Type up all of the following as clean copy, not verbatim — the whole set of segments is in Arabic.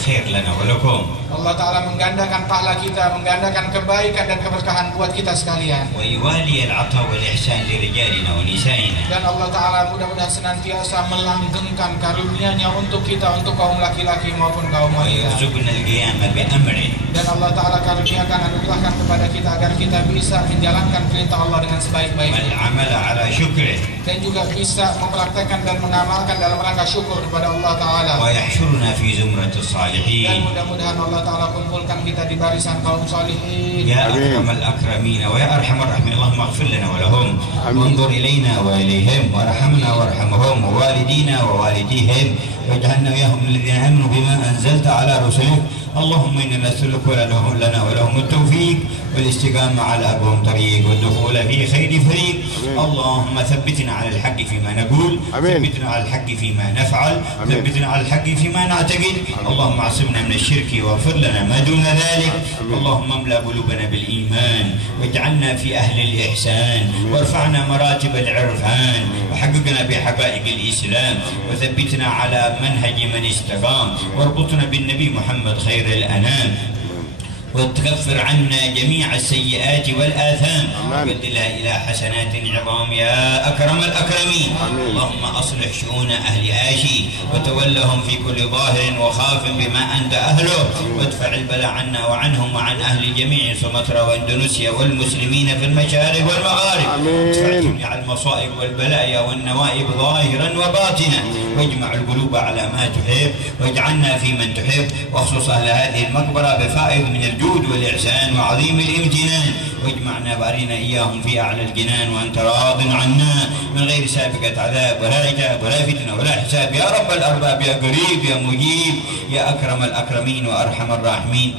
الخير لنا ولكم. Allah Ta'ala menggandakan pahala kita, menggandakan kebaikan dan keberkahan buat kita sekalian. ويوالي العطاء والإحسان لرجالنا ونسائنا. Dan Allah Ta'ala mudah-mudahan senantiasa melanggengkan karunia-Nya untuk kita, untuk kaum laki-laki maupun kaum wanita. ويرزقنا القيام بأمره. Dan Allah Ta'ala karuniakan, anugerahkan kepada kita agar kita bisa menjalankan perintah Allah dengan sebaik-baiknya. والعمل على شكره. Dan juga bisa mempraktekkan dan mengamalkan dalam rangka syukur kepada Allah Ta'ala. ويحشرنا في زمرة Dan الصالحين. mudah-mudahan Allah Ta'ala kumpulkan kita di barisan kaum salihin. يا أكرم الأكرمين ويا أرحم الراحمين اللهم اغفر لنا ولهم وانظر إلينا وإليهم وارحمنا وارحمهم ووالدينا ووالديهم واجعلنا وإياهم من الذين آمنوا بما أنزلت على رسلك. اللهم إنا نسألك لنا ولهم التوفيق والاستقامة على أبوهم طريق والدخول في خير فريق. اللهم ثبتنا على الحق فيما نقول، ثبتنا على الحق فيما نفعل، ثبتنا على الحق فيما نعتقد. اللهم اعصمنا من الشرك واغفر لنا ما دون ذلك. اللهم املأ قلوبنا بالإيمان واجعلنا في أهل الإحسان وارفعنا مراتب العرفان وحققنا بحقائق الإسلام وثبتنا على منهج من استقام واربطنا بالنبي محمد خير الأنام وتكفر عنا جميع السيئات والآثام وبدلها إلى حسنات عظام يا أكرم الأكرمين. اللهم أصلح شؤون أهل آشي وتولهم في كل ظاهر وخاف بما أنت أهله وادفع البلاء عنا وعنهم وعن أهل جميع سمطرة وإندونيسيا والمسلمين في المشارق والمغارب. ادفع جميع المصائب والبلايا والنوائب ظاهرا وباطنا واجمع القلوب على ما تحب واجعلنا في من تحب واخصص أهل هذه المقبرة بفائض من الجود والإحسان وعظيم الامتنان واجمعنا بارنا إياهم في أعلى الجنان وأنت راض عنا من غير سابقة عذاب ولا عتاب ولا فتنة ولا حساب يا رب الأرباب يا قريب يا مجيب يا أكرم الأكرمين وأرحم الراحمين.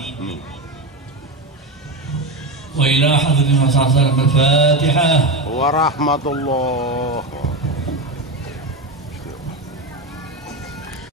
وإلى حضرة النبي صلى الله عليه وسلم الفاتحة ورحمة الله.